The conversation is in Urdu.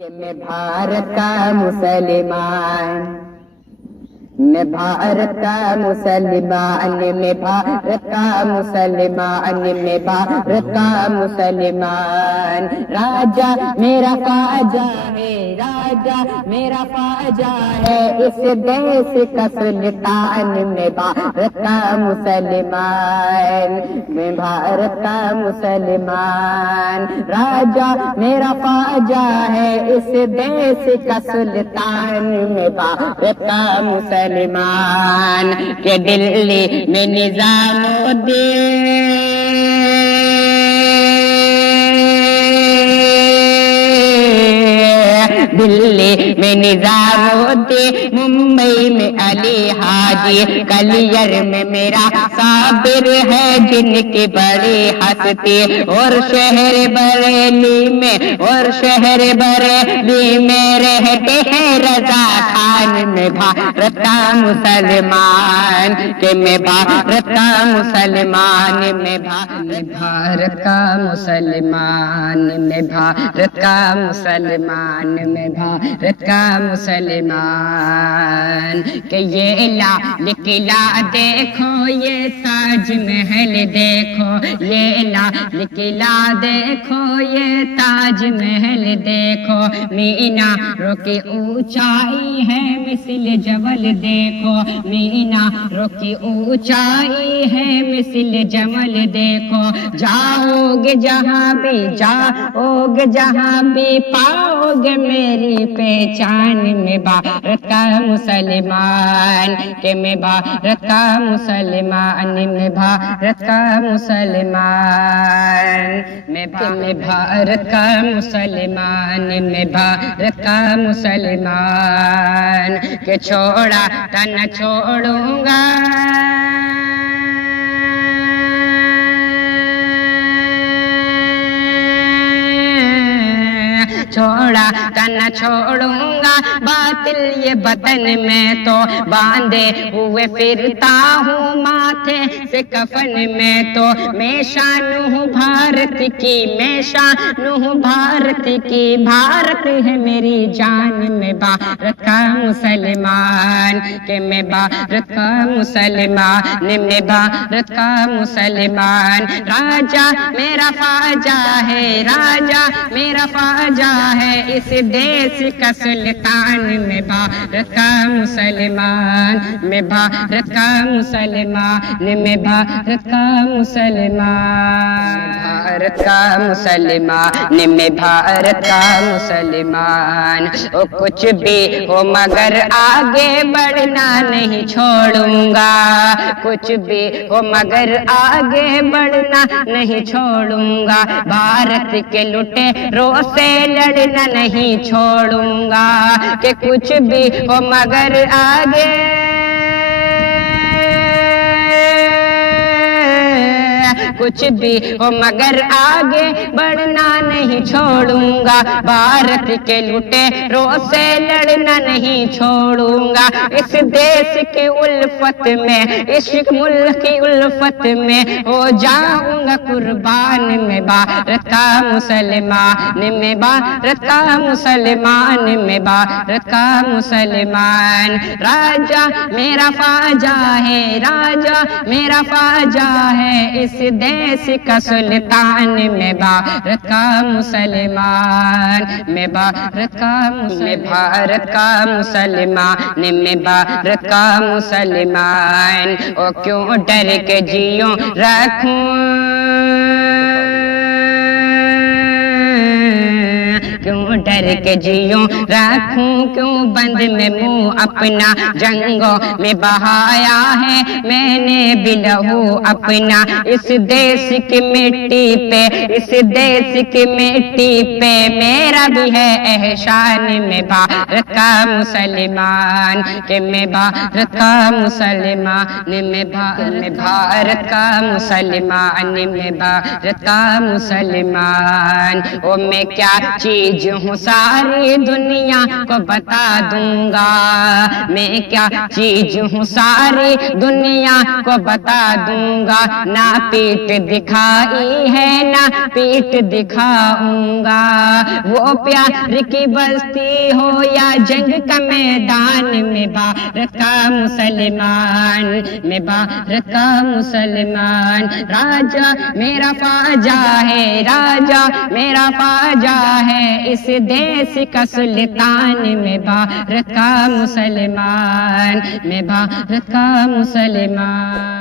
کہ میں بھارت کا مسلمان، میں بھارت کا مسلمان، میں بھارت کا مسلمان، میں بھارت کا مسلمان۔ راجا میرا خواجہ ہے، راجا میرا خواجہ ہے، اس دیش کا سلطان، میں بھارت کا مسلمان، میں بھارت کا مسلمان۔ راجا میرا خواجہ ہے، اس دیش کا سلطان، میں بھارت کا مسلمان۔ کہ دلی میں نظام الدین، دلی میں نظام الدین، ممبئی میں علی حاجی، کلیر میں میرا صابر ہے جن کی بڑی ہستی، اور شہر بریلی میں، اور شہر بریلی میں رہتے ہیں رضا خان، میں بھارت کا مسلمان، کہ میں بھارت کا مسلمان، میں بھارت کا مسلمان، میں بھارت کا مسلمان، میں بھارت کا مسلمان۔ کہ یہ لال قلعہ دیکھو، یہ تاج محل دیکھو، یہ لال قلعہ دیکھو، یہ تاج محل دیکھو، میناروں کی اونچائی ہے مثل جبل دیکھو، میناروں کی اونچائی ہے مثل جبل دیکھو، جاؤ گے جہاں بھی، جاؤ گے جہاں بھی، پاؤ گے میری پہچان، میں بھارت کا مسلمان، کہ میں بھارت کا مسلمان، میں بھارت کا مسلمان، میں بھارت کا مسلمان، میں بھارت کا مسلمان۔ کہ چھوڑا تو نہ چھوڑوں گا، چھوڑا تو نہ چھوڑوں گا، باطل یہ وطن میں تو باندھے ہوئے پھرتا ہوں، ماتھے سے کفن میں تو میں شان ہوں بھارت کی، میں شان ہوں بھارت کی، بھارت ہے میری جان، میں بھارت کا مسلمان، کہ میں بھارت کا مسلمان، میں بھارت کا مسلمان۔ راجا میرا خواجہ ہے، راجا میرا خواجہ ہے، اس دیش کا سلطان، میں بھارت کا مسلمان، میں بھارت کا مسلمان، میں بھارت کا مسلمان، بھارت کا مسلمان، میں بھارت کا مسلمان۔ او کچھ بھی ہو مگر آگے بڑھنا نہیں چھوڑوں گا، کچھ بھی ہو مگر آگے بڑھنا نہیں چھوڑوں گا، بھارت کے لٹے رو سے لڑنا نہیں چھوڑوں گا، کہ کچھ بھی ہو مگر آگے، کچھ بھی ہو مگر آگے بڑھنا نہیں چھوڑوں گا، بھارت کے لٹے رو سے لڑنا نہیں چھوڑوں گا، اس دیش کی الفت میں، اس ملک کی الفت میں ہو جاؤں گا قربان، میں بھارت کا مسلمان، میں بھارت کا مسلمان، میں بھارت کا مسلمان۔ راجا میرا خواجہ ہے، راجا میرا خواجہ ہے، اس دیش کا سلطان، میں بھارت کا مسلمان، میں بھارت کا مسلمان، میں بھارت کا مسلمان، میں بھارت کا مسلمان۔ او کیوں ڈر کے جیوں رکھوں، کیوں ڈر کے جیوں رکھوں، کیوں بند میں منہ اپنا، جنگوں میں بہایا ہے میں نے بھی لہو اپنا، اس دیش کی مٹی پہ، اس دیش کی مٹی پہ میرا بھی ہے احسان، میں بھارت کا مسلمان، کہ میں بھارت کا مسلمان، میں بھارت کا مسلمان، میں بھارت کا مسلمان۔ او میں کیا چیز ہوں ساری دنیا کو بتا دوں گا، میں کیا چیز ہوں ساری دنیا کو بتا دوں گا، نہ پیٹ دکھائی ہے نہ پیٹ دکھاؤں گا، وہ پیار کی بستی ہو یا جنگ کا میدان، میں بھارت کا مسلمان، میں بھارت کا مسلمان، راجا میرا فاجا ہے، راجا میرا فاجا ہے، اس دیس کا سلطان، میں بھارت کا مسلمان، میں بھارت کا مسلمان۔